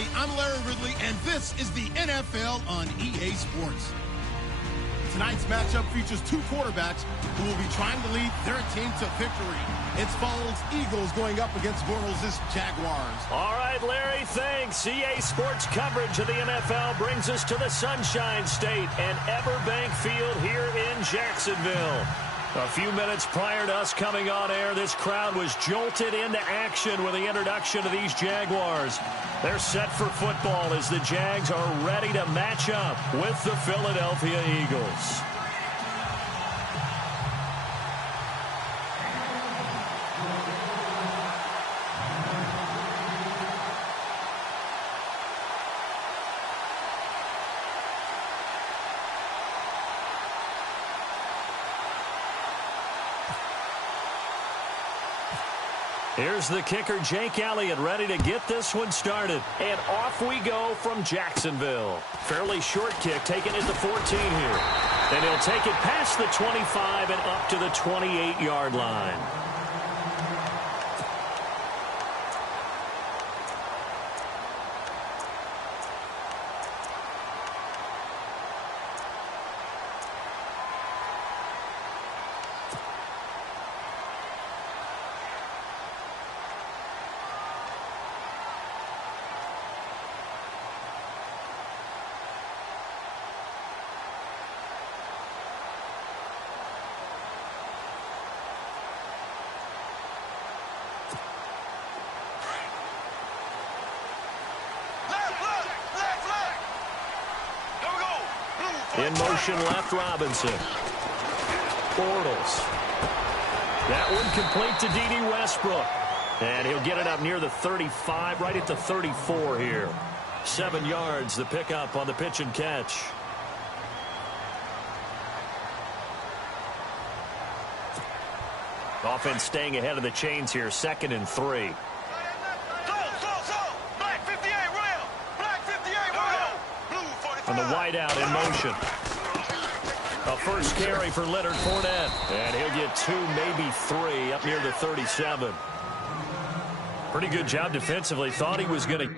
everybody. I'm Larry Ridley, and this is the NFL on EA Sports. Tonight's matchup features two quarterbacks who will be trying to lead their team to victory. It's Falls Eagles going up against Bortles' Jaguars. All right, Larry, thanks. EA Sports coverage of the NFL brings us to the Sunshine State and Everbank Field here in Jacksonville. A few minutes prior to us coming on air, this crowd was jolted into action with the introduction of these Jaguars. They're set for football as the Jags are ready to match up with the Philadelphia Eagles. Here's the kicker, Jake Elliott, ready to get this one started. And off we go from Jacksonville. Fairly short kick, taken at the 14 here. And he'll take it past the 25 and up to the 28-yard line. In motion left, Robinson. Bortles. That one complete to D.D. Westbrook. And he'll get it up near the 35, right at the 34 here. 7 yards, the pickup on the pitch and catch. Offense staying ahead of the chains here, 2nd and 3. And the wideout in motion. A first carry for Leonard Fournette. And he'll get 2, maybe 3, up near the 37. Pretty good job defensively. Thought he was going to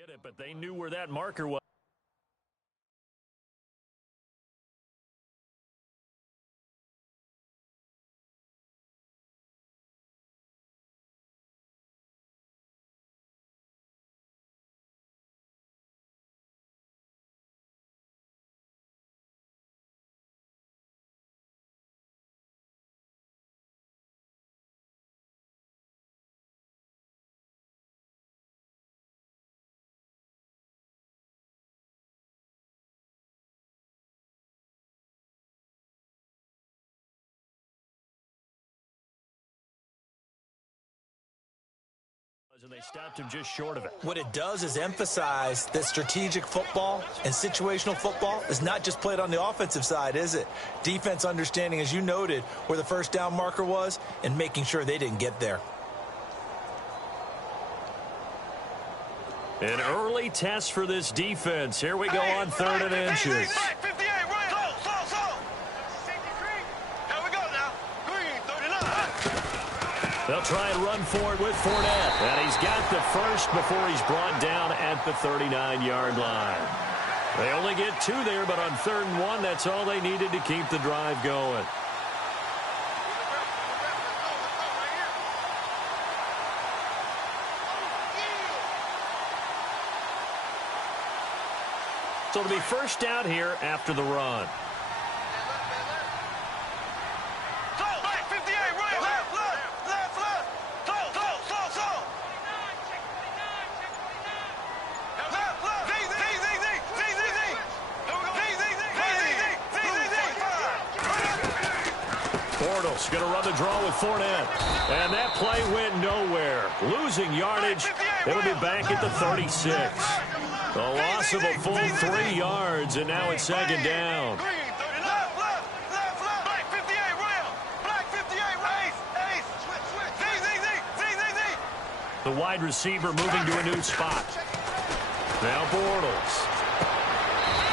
Get it, but they knew where that marker was. And they stopped him just short of it. What it does is emphasize that strategic football and situational football is not just played on the offensive side, is it? Defense understanding, as you noted, where the first down marker was and making sure they didn't get there. An early test for this defense. Here we go on 3rd and inches. They'll try and run for it with Fournette. And he's got the first before he's brought down at the 39-yard line. They only get 2 there, but on 3rd and 1, that's all they needed to keep the drive going. So it'll be first down here after the run. Going to run the draw with Fournette. And that play went nowhere. Losing yardage. It'll be back at the 36. The loss of a full 3 yards, and now it's 2nd down. The wide receiver moving to a new spot. Now Bortles.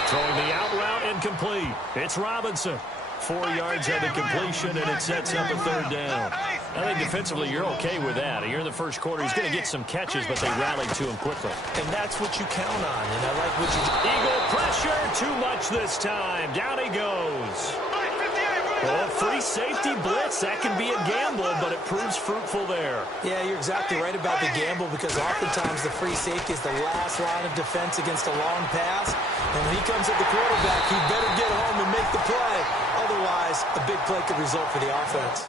Throwing the out route incomplete. It's Robinson. 4 yards on the completion, and it sets up a 3rd down. I think defensively you're okay with that. Here in the first quarter, he's going to get some catches, but they rallied to him quickly. And that's what you count on, and I like what you do. Eagle pressure, too much this time. Down he goes. Well, free safety blitz, that can be a gamble, but it proves fruitful there. Yeah, you're exactly right about the gamble because oftentimes the free safety is the last line of defense against a long pass. And when he comes at the quarterback, he better get home and make the play. Otherwise, a big play could result for the offense.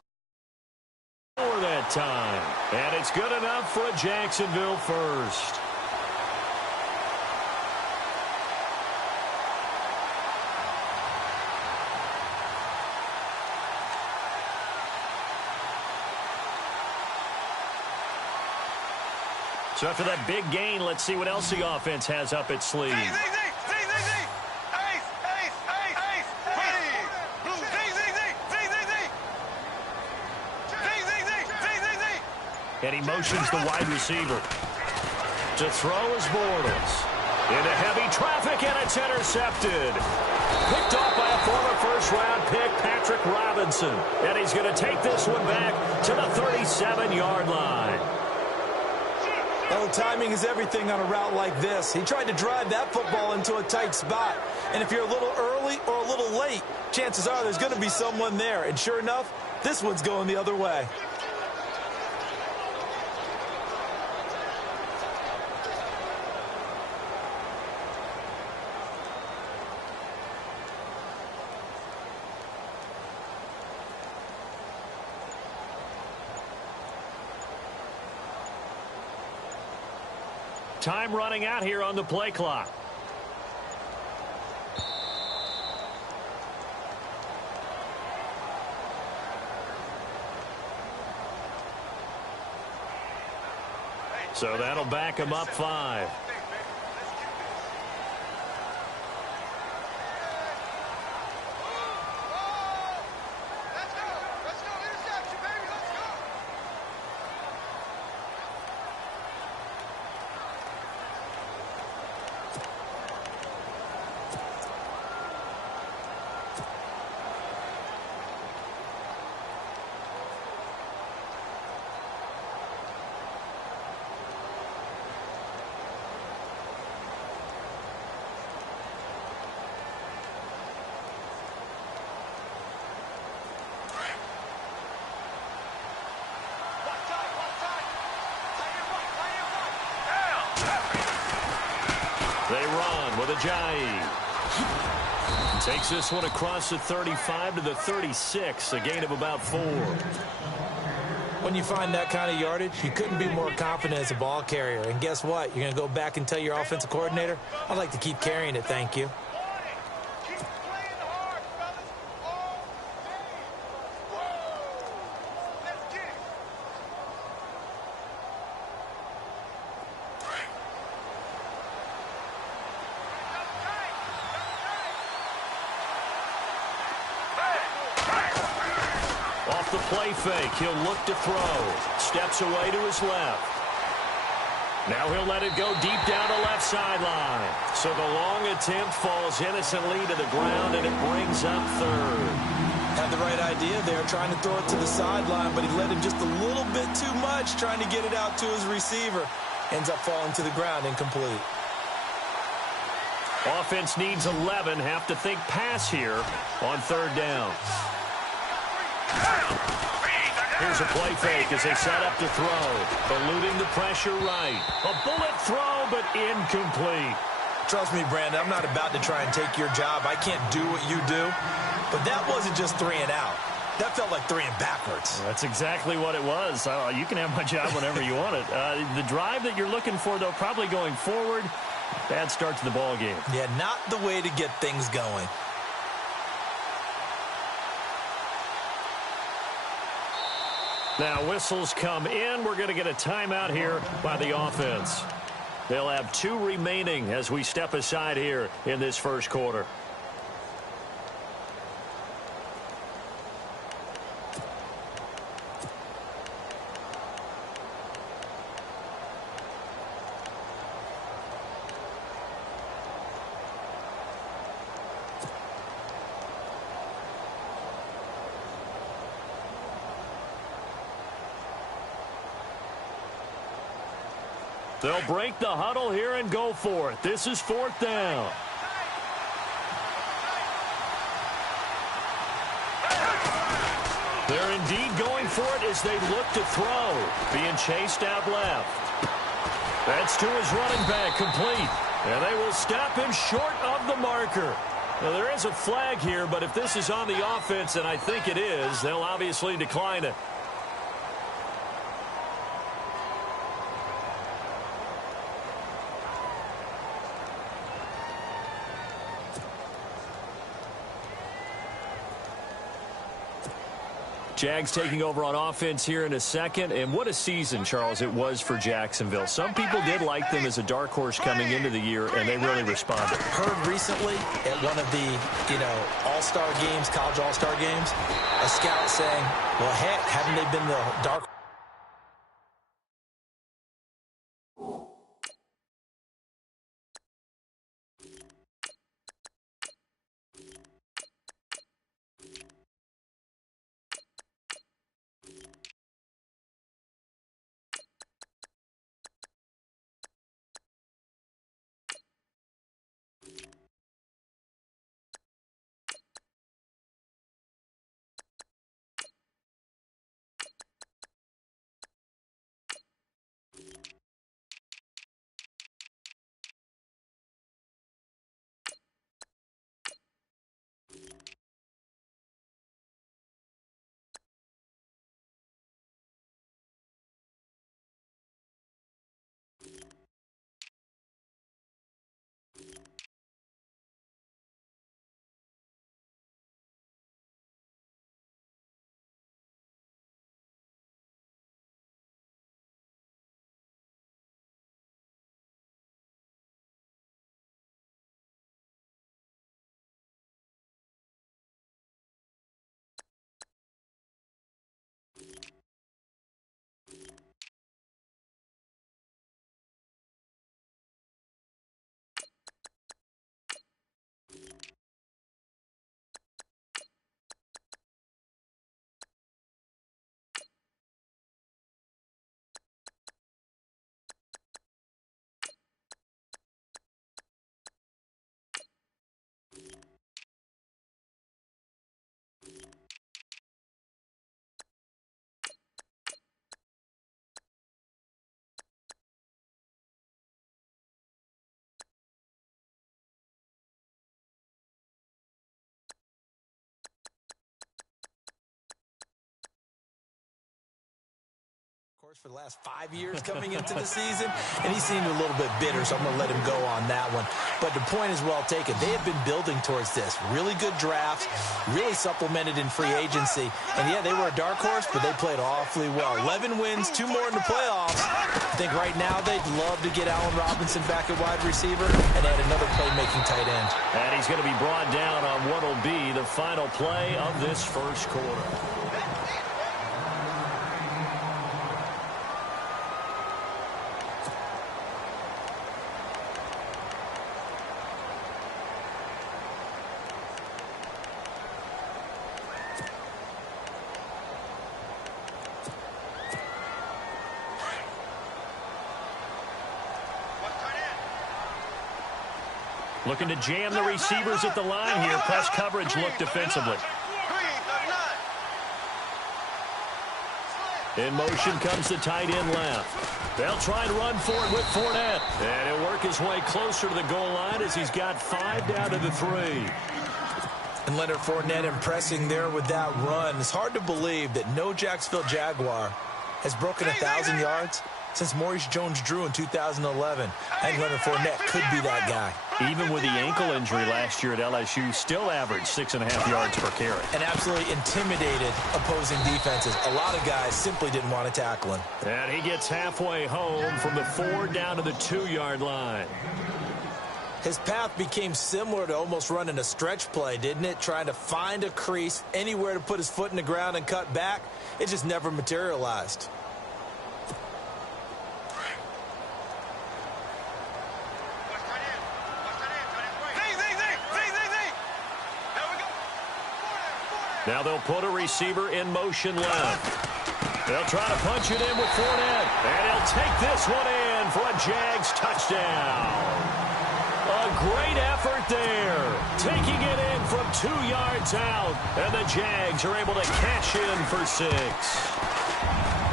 For that time. And it's good enough for a Jacksonville first. So after that big gain, let's see what else the offense has up its sleeve. And he motions the wide receiver. To throw is Bortles. Into heavy traffic, and it's intercepted. Picked off by a former first-round pick, Patrick Robinson. And he's going to take this one back to the 37-yard line. Oh, timing is everything on a route like this. He tried to drive that football into a tight spot. And if you're a little early or a little late, chances are there's going to be someone there. And sure enough, this one's going the other way. Time running out here on the play clock. So that'll back him up 5. Ajayi. Takes this one across the 35 to the 36, a gain of about 4. When you find that kind of yardage, you couldn't be more confident as a ball carrier. And guess what? You're going to go back and tell your offensive coordinator, I'd like to keep carrying it, thank you. Off the play fake, he'll look to throw. Steps away to his left. Now he'll let it go deep down the left sideline. So the long attempt falls innocently to the ground, and it brings up third. Had the right idea there, trying to throw it to the sideline, but he let him just a little bit too much, trying to get it out to his receiver. Ends up falling to the ground, incomplete. Offense needs 11, have to think pass here on third down. Here's a play fake as they set up to throw. Eluding the pressure right. A bullet throw, but incomplete. Trust me, Brandon, I'm not about to try and take your job. I can't do what you do. But that wasn't just 3 and out. That felt like 3 and backwards. That's exactly what it was. You can have my job whenever you want it. The drive that you're looking for, though, probably going forward. Bad start to the ball game. Yeah, not the way to get things going. Now whistles come in. We're going to get a timeout here by the offense. They'll have 2 remaining as we step aside here in this first quarter. They'll break the huddle here and go for it. This is 4th down. They're indeed going for it as they look to throw. Being chased out left. That's to his running back, complete. And they will stop him short of the marker. Now, there is a flag here, but if this is on the offense, and I think it is, they'll obviously decline it. Jags taking over on offense here in a second. And what a season, Charles, it was for Jacksonville. Some people did like them as a dark horse coming into the year, and they really responded. Heard recently at one of the, all-star games, college all-star games, a scout saying, well, heck, haven't they been the dark For the last 5 years coming into the season, and he seemed a little bit bitter, so I'm going to let him go on that one. But the point is well taken. They have been building towards this. Really good drafts, really supplemented in free agency. And, yeah, they were a dark horse, but they played awfully well. 11 wins, 2 more in the playoffs. I think right now they'd love to get Allen Robinson back at wide receiver and add another playmaking tight end. And he's going to be brought down on what will be the final play of this first quarter. Looking to jam the receivers at the line here. Press coverage look defensively. In motion comes the tight end left. They'll try and run for it with Fournette. And he'll work his way closer to the goal line as he's got 5 down to the 3. And Leonard Fournette impressing there with that run. It's hard to believe that no Jacksonville Jaguar has broken 1,000 yards since Maurice Jones-Drew in 2011. And Leonard Fournette could be that guy. Even with the ankle injury last year at LSU, still averaged 6.5 yards per carry. And absolutely intimidated opposing defenses. A lot of guys simply didn't want to tackle him. And he gets halfway home from the 4 down to the 2-yard line. His path became similar to almost running a stretch play, didn't it? Trying to find a crease, anywhere to put his foot in the ground and cut back. It just never materialized. Now they'll put a receiver in motion left. They'll try to punch it in with Fournette. And he'll take this one in for a Jags touchdown. A great effort there. Taking it in from 2 yards out. And the Jags are able to cash in for 6.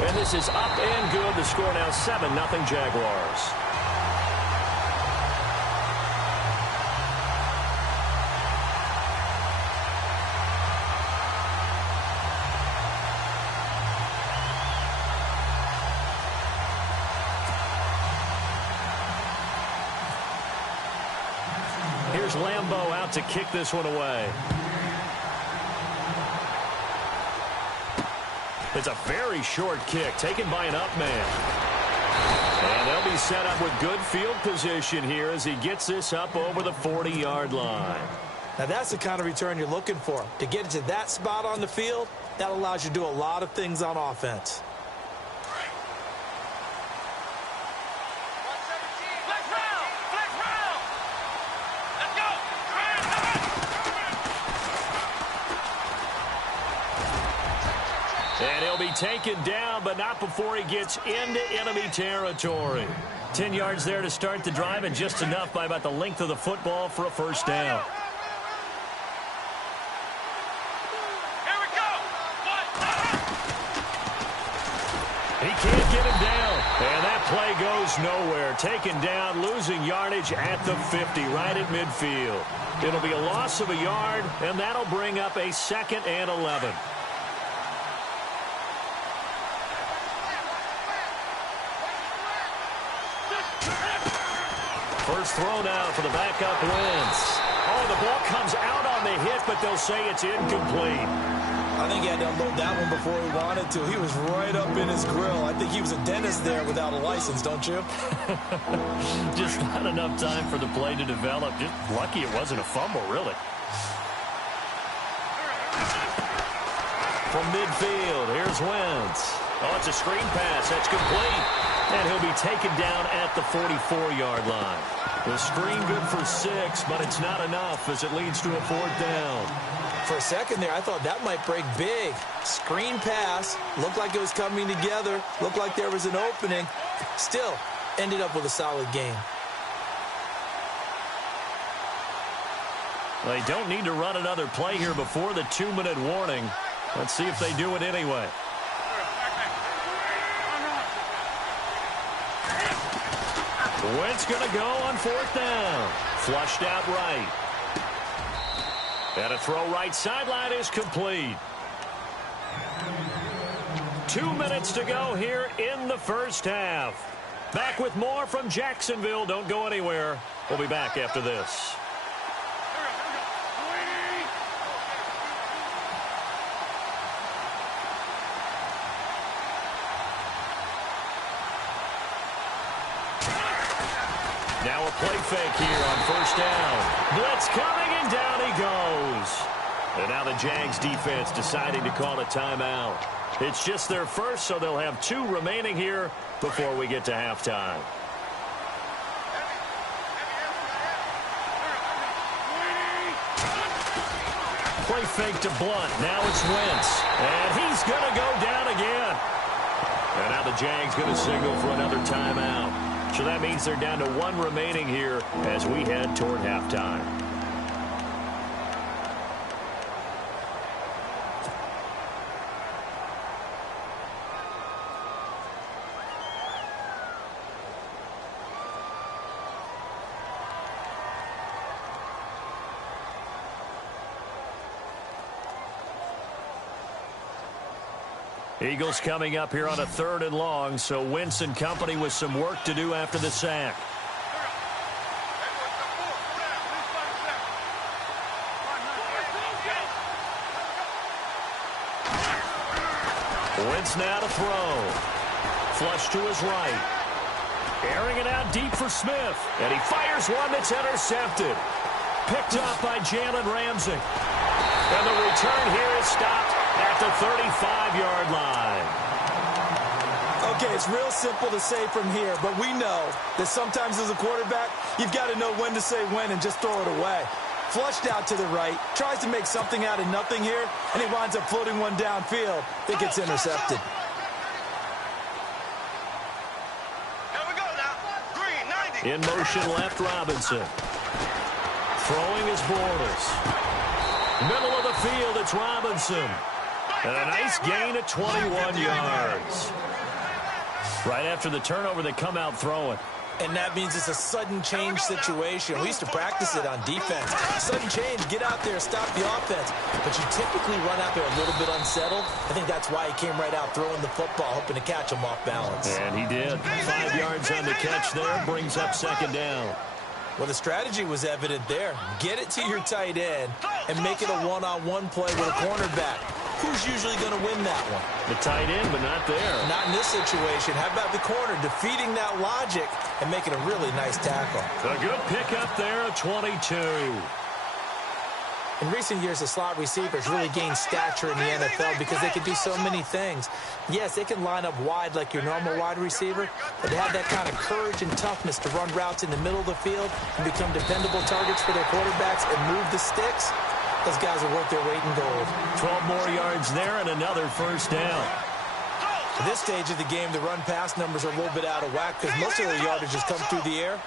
And this is up and good. The score now 7-0 Jaguars. Here's Lambeau out to kick this one away. It's a very short kick taken by an up man. And they'll be set up with good field position here as he gets this up over the 40-yard line. Now that's the kind of return you're looking for. To get it to that spot on the field, that allows you to do a lot of things on offense. And he'll be taken down, but not before he gets into enemy territory. 10 yards there to start the drive, and just enough by about the length of the football for a first down. Here we go. He can't get him down. And that play goes nowhere. Taken down, losing yardage at the 50, right at midfield. It'll be a loss of a yard, and that'll bring up a 2nd and 11. First throw now for the backup Wentz. Oh, the ball comes out on the hit, but they'll say it's incomplete. I think he had to unload that one before he wanted to. He was right up in his grill. I think he was a dentist there without a license, don't you? Just not enough time for the play to develop. Just lucky it wasn't a fumble, really. From midfield, here's Wentz. Oh, it's a screen pass. That's complete. And he'll be taken down at the 44-yard line. The screen good for 6, but it's not enough as it leads to a 4th down. For a second there, I thought that might break big. Screen pass. Looked like it was coming together. Looked like there was an opening. Still, ended up with a solid game. They don't need to run another play here before the 2-minute warning. Let's see if they do it anyway. Wentz going to go on 4th down. Flushed out right. And a throw right sideline is complete. 2 minutes to go here in the first half. Back with more from Jacksonville. Don't go anywhere. We'll be back after this. Now a play fake here on first down. Blitz coming, and down he goes. And now the Jags defense deciding to call a timeout. It's just their first, so they'll have 2 remaining here before we get to halftime. Play fake to Blunt. Now it's Wentz. And he's going to go down again. And now the Jags going to signal for another timeout. So that means they're down to 1 remaining here as we head toward halftime. Eagles coming up here on a 3rd and long, so Wentz and company with some work to do after the sack. Wentz now to throw. Flush to his right. Airing it out deep for Smith. And he fires one that's intercepted. Picked up by Jalen Ramsey. And the return here is stopped at the 35-yard line. Okay, it's real simple to say from here, but we know that sometimes as a quarterback, you've got to know when to say when and just throw it away. Flushed out to the right, tries to make something out of nothing here, and he winds up floating one downfield that gets intercepted. In motion left, Robinson. Throwing his Bortles. Middle of the field, it's Robinson. And a nice gain of 21 yards. Right after the turnover, they come out throwing. And that means it's a sudden change situation. We used to practice it on defense. Sudden change, get out there, stop the offense. But you typically run out there a little bit unsettled. I think that's why he came right out throwing the football, hoping to catch him off balance. And he did. 5 yards on the catch there, brings up 2nd down. Well, the strategy was evident there. Get it to your tight end and make it a one-on-one play with a cornerback. Who's usually going to win that one? The tight end, but not there. Not in this situation. How about the corner defeating that logic and making a really nice tackle? A good pickup there, a 22. In recent years, the slot receivers really gained stature in the NFL because they can do so many things. Yes, they can line up wide like your normal wide receiver, but they have that kind of courage and toughness to run routes in the middle of the field and become dependable targets for their quarterbacks and move the sticks. Those guys are worth their weight in gold. 12 more yards there and another first down. At this stage of the game, the run-pass numbers are a little bit out of whack because most of their yardage has come through the air.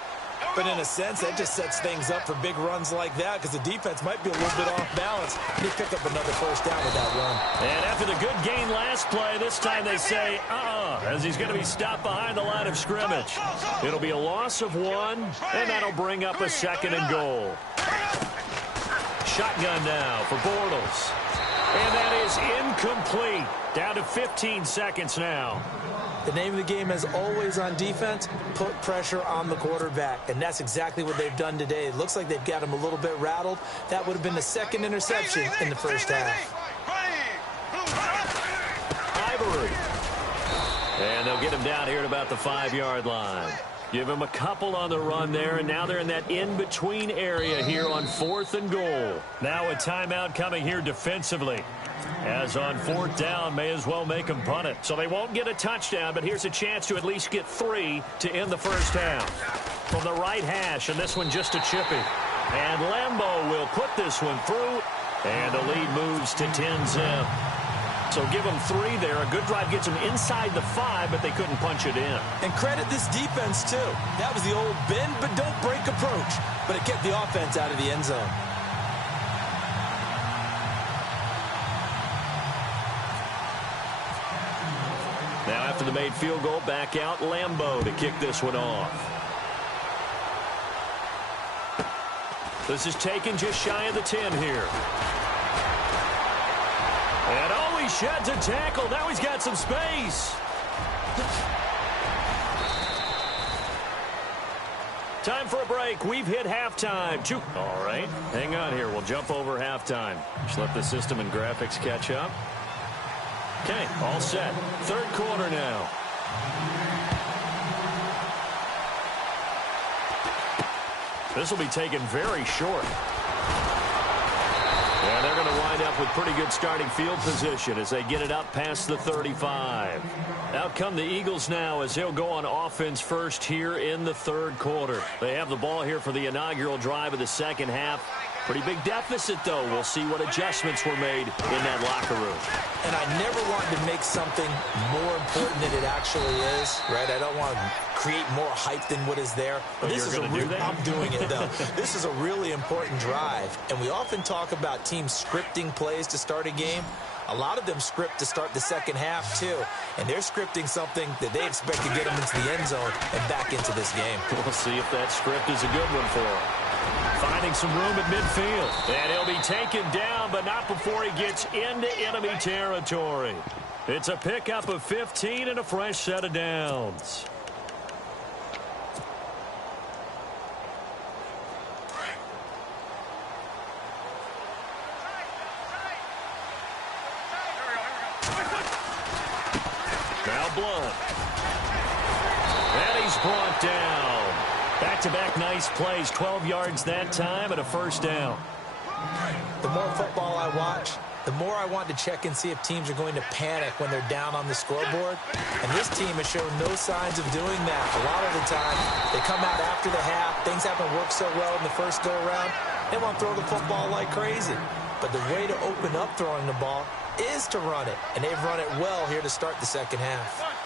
But in a sense, that just sets things up for big runs like that because the defense might be a little bit off balance. They pick up another first down with that run. And after the good gain last play, this time they say, as he's going to be stopped behind the line of scrimmage. It'll be a loss of 1, and that'll bring up a 2nd and goal. Shotgun now for Bortles. And that is incomplete. Down to 15 seconds now. The name of the game, as always on defense, put pressure on the quarterback. And that's exactly what they've done today. It looks like they've got him a little bit rattled. That would have been the 2nd interception in the first half. Ivory. And they'll get him down here at about the 5-yard line. Give him a couple on the run there, and now they're in that in-between area here on 4th and goal. Now a timeout coming here defensively. As on 4th down, may as well make them punt it. So they won't get a touchdown, but here's a chance to at least get 3 to end the first half. From the right hash, and this one just a chippy. And Lambeau will put this one through, and the lead moves to 10-zip. So give them 3 there. A good drive gets them inside the 5, but they couldn't punch it in. And credit this defense, too. That was the old bend but don't break approach, but it kept the offense out of the end zone. Now after the made field goal, back out Lambeau to kick this one off. This is taken just shy of the 10 here. And sheds a tackle. Now he's got some space. Time for a break. We've hit halftime. All right, hang on here. We'll jump over halftime. Just let the system and graphics catch up. Okay, all set. Third quarter now. This will be taken very short. And they're going to wind up with pretty good starting field position as they get it up past the 35. Out come the Eagles now as they'll go on offense first here in the third quarter. They have the ball here for the inaugural drive of the second half. Pretty big deficit, though. We'll see what adjustments were made in that locker room. And I never wanted to make something more important than it actually is, right? I don't want to create more hype than what is there. But this is I'm doing it, though. This is a really important drive. And we often talk about teams scripting plays to start a game. A lot of them script to start the second half, too. And they're scripting something that they expect to get them into the end zone and back into this game. We'll see if that script is a good one for them. Finding some room at midfield. And he'll be taken down, but not before he gets into enemy territory. It's a pickup of 15 and a fresh set of downs. Now Blunt. And he's brought down. Back-to-back nice plays, 12 yards that time and a first down. The more football I watch, the more I want to check and see if teams are going to panic when they're down on the scoreboard. And this team has shown no signs of doing that. A lot of the time, they come out after the half. Things haven't worked so well in the first go-around. They want to throw the football like crazy. But the way to open up throwing the ball is to run it. And they've run it well here to start the second half.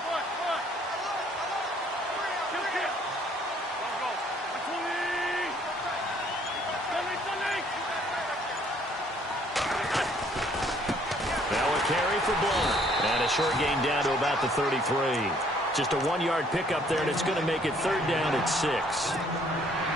Carry for Blunt. And a short gain down to about the 33. Just a 1-yard pickup there, and it's going to make it third down at 6.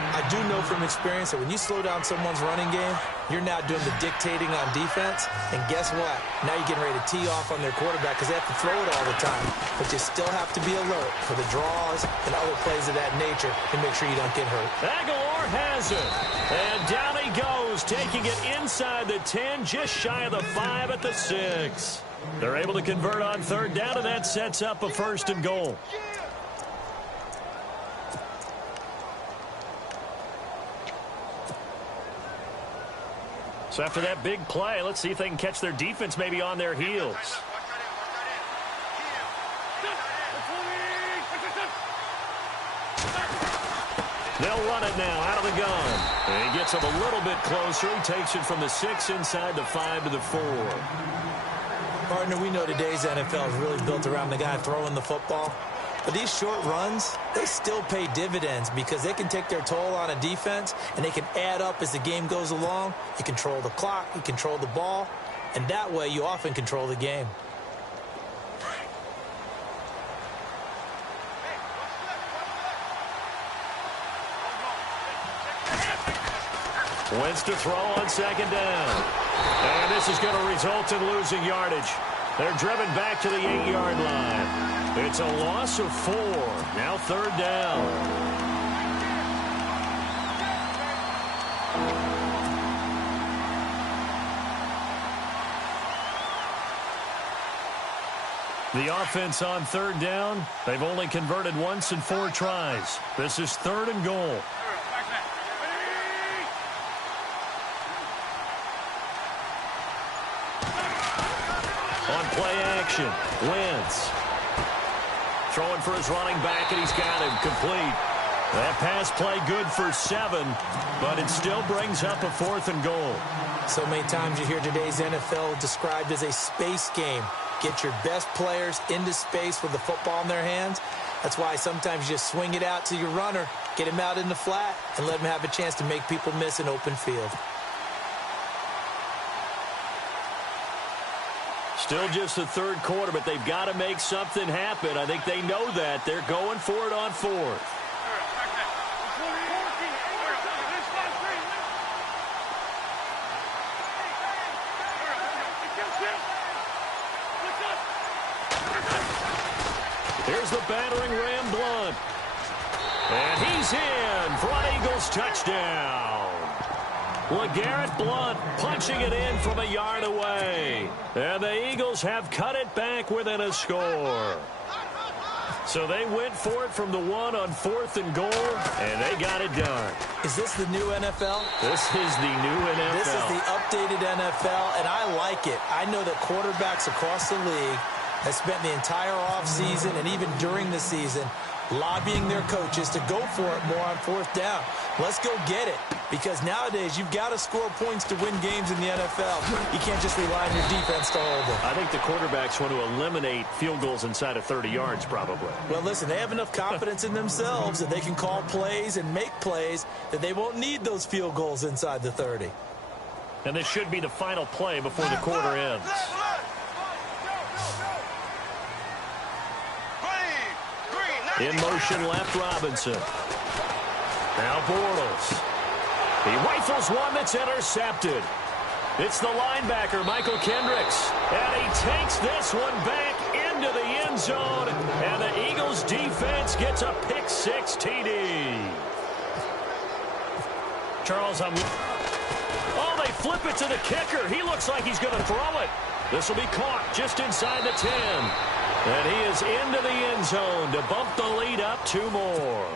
I do know from experience that when you slow down someone's running game, you're now doing the dictating on defense. And guess what? Now you're getting ready to tee off on their quarterback because they have to throw it all the time. But you still have to be alert for the draws and other plays of that nature to make sure you don't get hurt. Aguilar has it. And down he goes, taking it inside the 10, just shy of the 5 at the 6. They're able to convert on third down, and that sets up a first and goal. So after that big play, let's see if they can catch their defense maybe on their heels. They'll run it now out of the gun. And he gets him a little bit closer. He takes it from the 6 inside the 5 to the 4. Partner, we know today's NFL is really built around the guy throwing the football. But these short runs, they still pay dividends because they can take their toll on a defense and they can add up as the game goes along. You control the clock, you control the ball, and that way you often control the game. Wentz to throw on second down. And this is going to result in losing yardage. They're driven back to the 8-yard line. It's a loss of 4. Now third down. The offense on third down, they've only converted once in 4 tries. This is third and goal. On play action, Wentz. Throwing for his running back, and he's got him complete. That pass play good for 7, but it still brings up a 4th and goal. So many times you hear today's NFL described as a space game. Get your best players into space with the football in their hands. That's why sometimes you just swing it out to your runner, get him out in the flat, and let him have a chance to make people miss an open field. Still just the third quarter, but they've got to make something happen. I think they know that. They're going for it on 4th. Here's the battering ram, Blunt. And he's in for an Eagles touchdown. LeGarrette Blunt punching it in from a yard away. And the Eagles have cut it back within a score. So they went for it from the 1 on 4th and goal, and they got it done. Is this the new NFL? This is the new NFL. This is the updated NFL, and I like it. I know that quarterbacks across the league have spent the entire offseason and even during the season lobbying their coaches to go for it more on 4th down. Let's go get it. Because nowadays, you've got to score points to win games in the NFL. You can't just rely on your defense to hold them. I think the quarterbacks want to eliminate field goals inside of 30 yards, probably. Well, listen, they have enough confidence in themselves that they can call plays and make plays that they won't need those field goals inside the 30. And this should be the final play before the quarter ends. In motion left, Robinson. Now Bortles. He rifles one that's intercepted. It's the linebacker, Michael Kendricks. And he takes this one back into the end zone. And the Eagles defense gets a pick-6 TD. Charles, oh, they flip it to the kicker. He looks like he's going to throw it. This will be caught just inside the 10. And he is into the end zone to bump the lead up 2 more.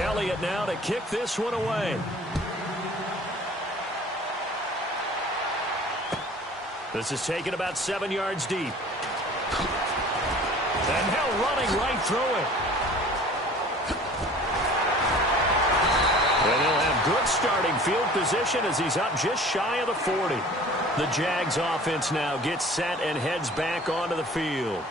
Elliott now to kick this one away. This is taken about 7 yards deep. And now running right through it. And he'll have good starting field position as he's up just shy of the 40. The Jags offense now gets set and heads back onto the field.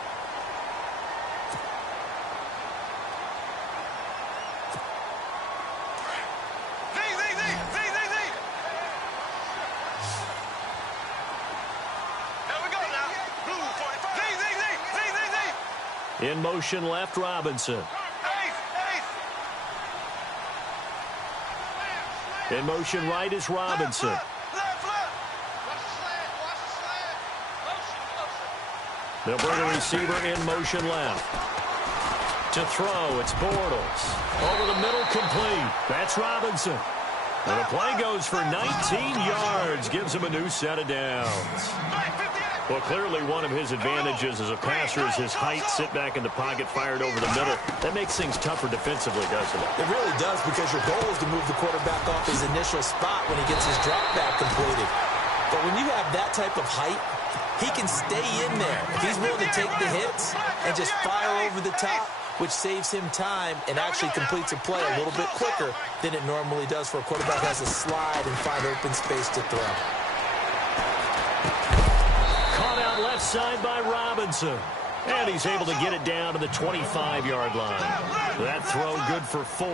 In motion left, Robinson. In motion right is Robinson. They'll bring a receiver in motion left. To throw, it's Bortles. Over the middle, complete. That's Robinson. And the play goes for 19 yards. Gives him a new set of downs. Well, clearly one of his advantages as a passer is his height. Sit back in the pocket, fired over the middle. That makes things tougher defensively, doesn't it? It really does, because your goal is to move the quarterback off his initial spot when he gets his drop back completed. But when you have that type of height, he can stay in there. If he's willing to take the hits and just fire over the top, which saves him time and actually completes a play a little bit quicker than it normally does for a quarterback who has to slide and find open space to throw. Left side by Robinson. And he's able to get it down to the 25-yard line. That throw good for 4.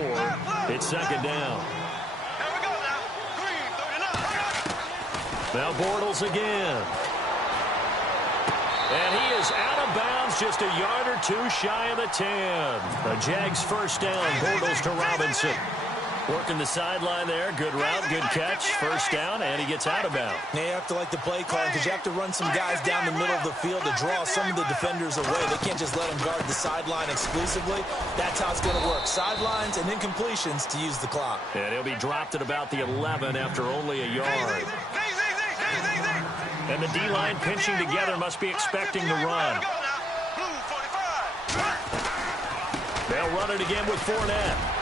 It's 2nd down. Now Bortles again. And he is out of bounds just a yard or 2 shy of the 10. The Jags first down. Bortles to Robinson. Working the sideline there. Good route, good catch. First down, and he gets out of bounds. Now you have to like the play call, because you have to run some guys down the middle of the field to draw some of the defenders away. They can't just let them guard the sideline exclusively. That's how it's going to work. Sidelines and then completions to use the clock. And he'll be dropped at about the 11 after only a yard. And the D-line pinching together, must be expecting the run. They'll run it again with Fournette.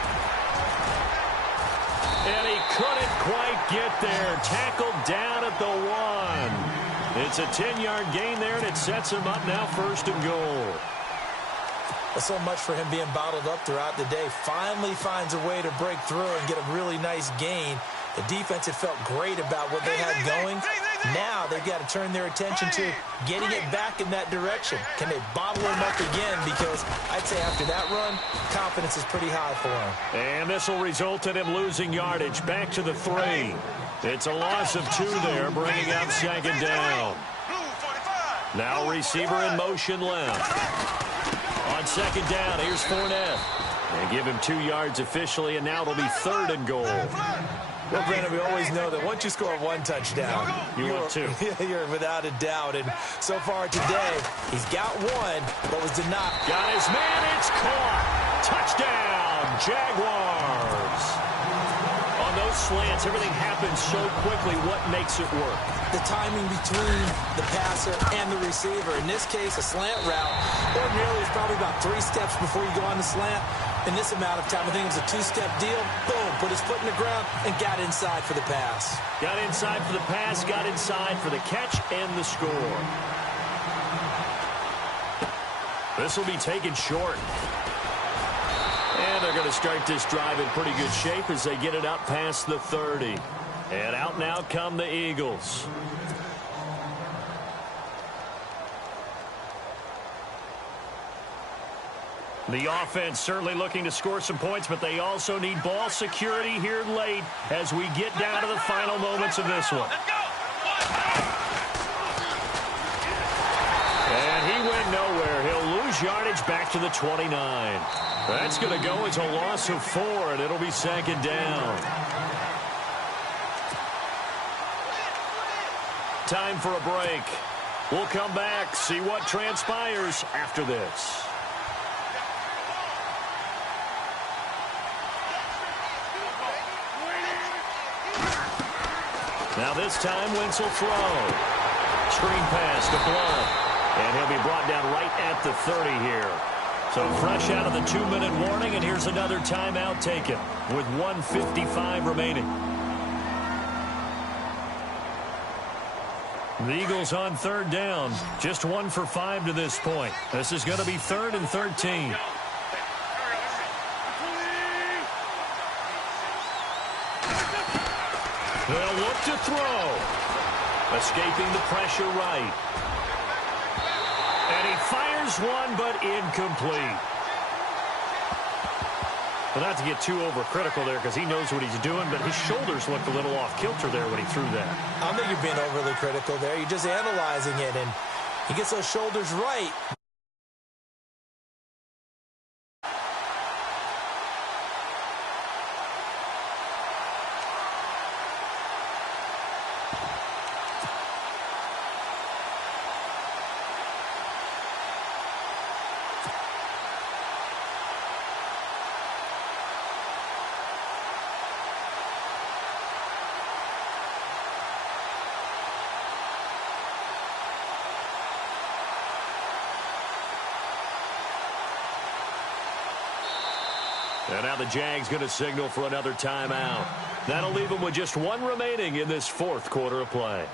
And he couldn't quite get there. Tackled down at the 1. It's a 10-yard gain there, and it sets him up now 1st and goal. Well, so much for him being bottled up throughout the day. Finally finds a way to break through and get a really nice gain. The defense had felt great about what they had going. Now they've got to turn their attention to getting it back in that direction. Can they bottle him up again? Because I'd say after that run, confidence is pretty high for him. And this will result in him losing yardage. Back to the 3. It's a loss of 2 there, bringing up 2nd down. Now receiver in motion left. On second down, here's Fournette. They give him 2 yards officially, and now it'll be 3rd and goal. Well, Brandon, we always know that once you score 1 touchdown, want 2. You're without a doubt. And so far today, he's got 1, but was denied. Got his man. It's caught. Touchdown, Jaguars. On those slants, everything happens so quickly. What makes it work? The timing between the passer and the receiver. In this case, a slant route. Ordinarily, it's probably about 3 steps before you go on the slant. In this amount of time, I think it was a 2-step deal. Boom, put his foot in the ground and got inside for the pass. Got inside for the pass, got inside for the catch and the score. This will be taken short. And they're going to start this drive in pretty good shape as they get it up past the 30. And out now come the Eagles. The offense certainly looking to score some points, but they also need ball security here late as we get down to the final moments of this one. And he went nowhere. He'll lose yardage back to the 29. That's going to go as a loss of 4, and it'll be 2nd down. Time for a break. We'll come back, see what transpires after this. Now this time, Wentz will throw. Screen pass to Blount. And he'll be brought down right at the 30 here. So fresh out of the 2-minute warning, and here's another timeout taken with 1:55 remaining. The Eagles on 3rd down. Just 1 for 5 to this point. This is going to be 3rd and 13. They'll look to throw. Escaping the pressure right. And he fires one, but incomplete. Well, not to get too overcritical there because he knows what he's doing, but his shoulders looked a little off kilter there when he threw that. I don't think you're being overly critical there. You're just analyzing it, and he gets those shoulders right. And now the Jags going to signal for another timeout. That'll leave them with just 1 remaining in this 4th quarter of play.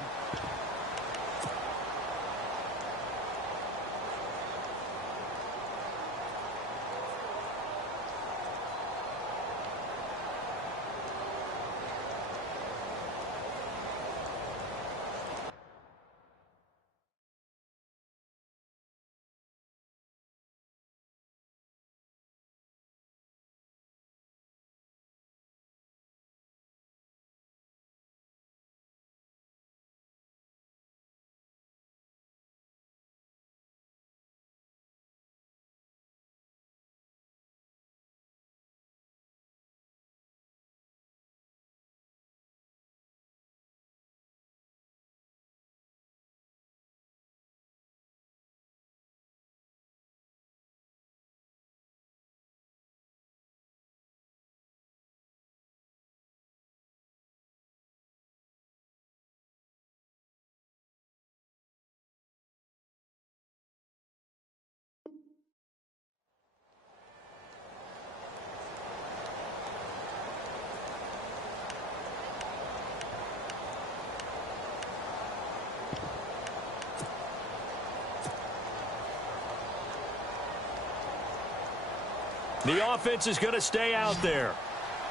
The offense is going to stay out there.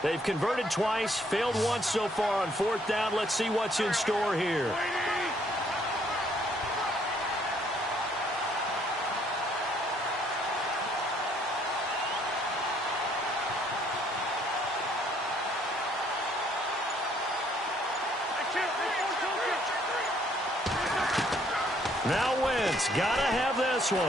They've converted twice, failed once so far on 4th down. Let's see what's in store here. Now Wentz, gotta have this one.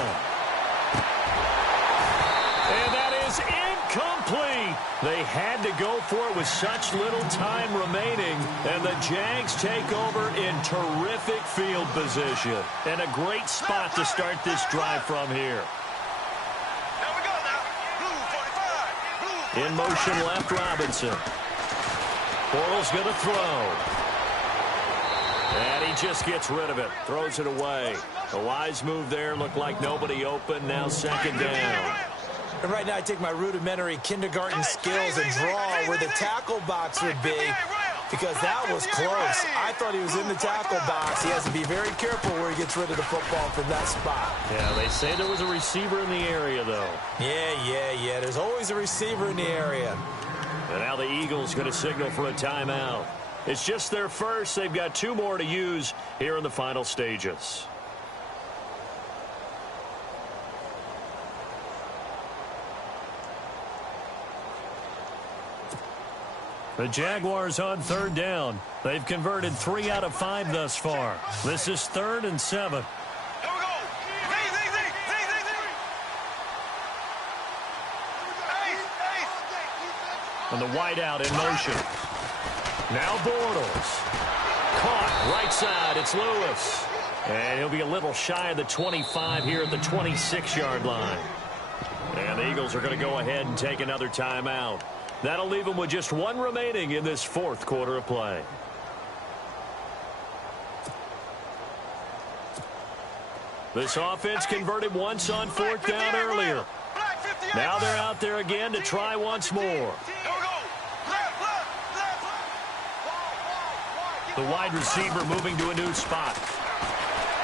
And that is incomplete. They had to go for it with such little time remaining, and the Jags take over in terrific field position. And a great spot to start this drive from here. Here we go now. Blue 45. Blue 45. In motion left, Robinson. Bortles going to throw. And he just gets rid of it. Throws it away. A wise move there. Looked like nobody open. Now second down. And right now I take my rudimentary kindergarten skills and draw where the tackle box would be, because that was close. I thought he was in the tackle box. He has to be very careful where he gets rid of the football from that spot. Yeah, they say there was a receiver in the area, though. Yeah. There's always a receiver in the area. And now the Eagles going to signal for a timeout. It's just their first. They've got 2 more to use here in the final stages. The Jaguars on third down. They've converted 3 out of 5 thus far. This is 3rd and 7. Here we go. And the wideout in motion. Now Bortles. Caught right side. It's Lewis. And he'll be a little shy of the 25 here at the 26-yard line. And the Eagles are going to go ahead and take another timeout. That'll leave them with just 1 remaining in this 4th quarter of play. This offense converted once on 4th down earlier. Now they're out there again to try once more. The wide receiver moving to a new spot.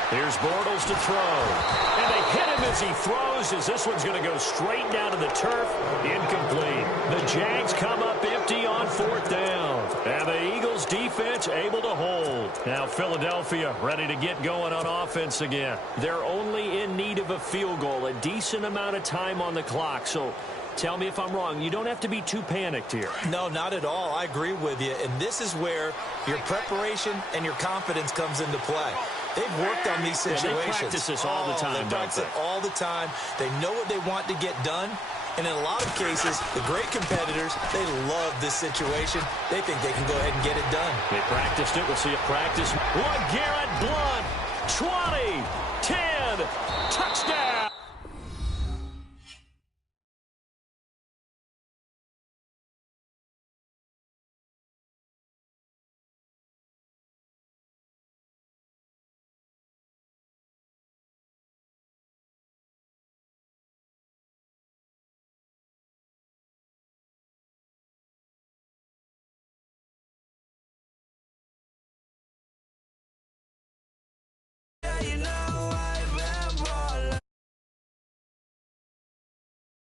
Here's Bortles to throw. And they hit him as he throws, as this one's going to go straight down to the turf. Incomplete. The Jags come up empty on 4th down. And the Eagles defense able to hold. Now Philadelphia ready to get going on offense again. They're only in need of a field goal, a decent amount of time on the clock. So tell me if I'm wrong. You don't have to be too panicked here. No, not at all. I agree with you. And this is where your preparation and your confidence comes into play. They've worked on these situations. Yeah, they practice this all the time, they practice it all the time. They know what they want to get done. And in a lot of cases, the great competitors, they love this situation. They think they can go ahead and get it done. They practiced it. We'll see a practice. LeGarrette Blount, 20, 10, touchdown.